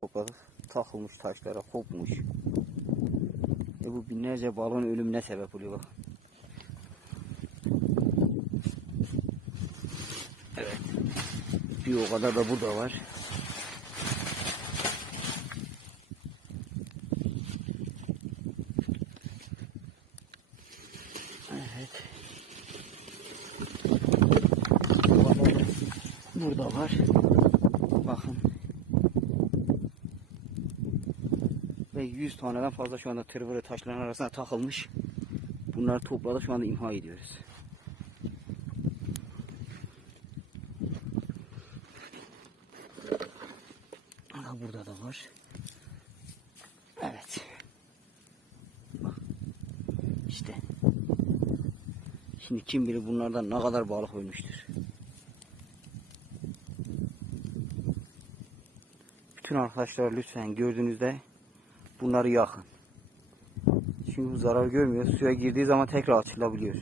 Topladık. Takılmış taşlara, kopmuş. Bu binlerce balığın ölümüne sebep oluyor bak. Evet. Bir o kadar da burada var. Evet. Burada var. Bakın. Ve 100 taneden fazla şu anda tırvırı taşların arasına takılmış. Bunları topladık, şu anda imha ediyoruz. Aha, burada da var. Evet. Bak. İşte. Şimdi kim bilir bunlardan ne kadar balık ölmüştür. Bütün arkadaşlar lütfen gördüğünüzde bunları yakın. Çünkü bu zarar görmüyor. Suya girdiği zaman tekrar açılabiliyor.